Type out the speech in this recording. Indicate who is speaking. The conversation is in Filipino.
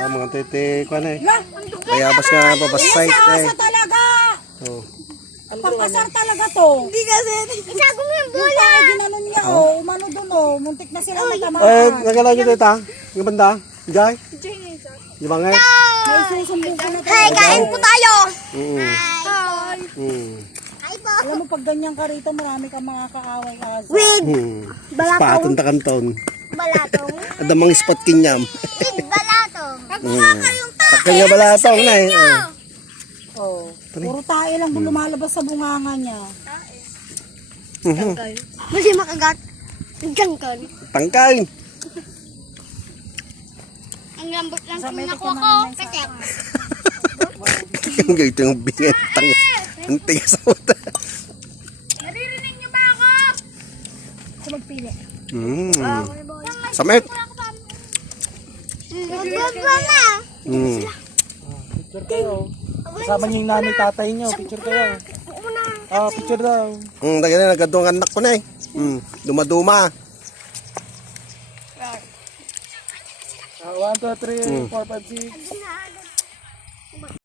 Speaker 1: mga tete, kuha na eh. Bayabas nga babasay eh.
Speaker 2: Talaga!
Speaker 1: Oh.
Speaker 2: Pangkasar talaga to. Hindi kasi.
Speaker 3: Isago mo yung bola.
Speaker 2: Ginanon niya umano dun muntik na sila matamaan.
Speaker 1: Eh, nagala nyo teta. Yung banda. Jai. Di ba nga?
Speaker 2: May susumbong ko na to.
Speaker 3: Hey, kain po tayo.
Speaker 1: Hi.
Speaker 3: Hi po.
Speaker 2: Alam mo pag ganyan ka rito marami kang mga kaaway asa.
Speaker 3: With
Speaker 1: Spatong takanton.
Speaker 3: balatong.
Speaker 1: Adamang spot kinyam.
Speaker 3: With balatong.
Speaker 1: Takal nga balatong na eh.
Speaker 2: Oh. Puro tae lang lumalabas sa bunganga niya.
Speaker 3: Kasi makagat. Jangkan.
Speaker 1: Tangkay.
Speaker 3: Ang lambot lang nakuha ko. Katek.
Speaker 1: Ganito yung bingay. Ang tigas sa uta.
Speaker 3: Naririnig niyo ba ako? Ako magpili.
Speaker 1: Samit.
Speaker 3: Magbaba na.
Speaker 4: Picture kayo. Kasama niyo yung nanay tatay niyo. Picture kayo. Picture daw.
Speaker 1: Tagay na nagkadong anak ko na eh. Dumaduma.
Speaker 4: 1, 2, 3, 4, 5, 6.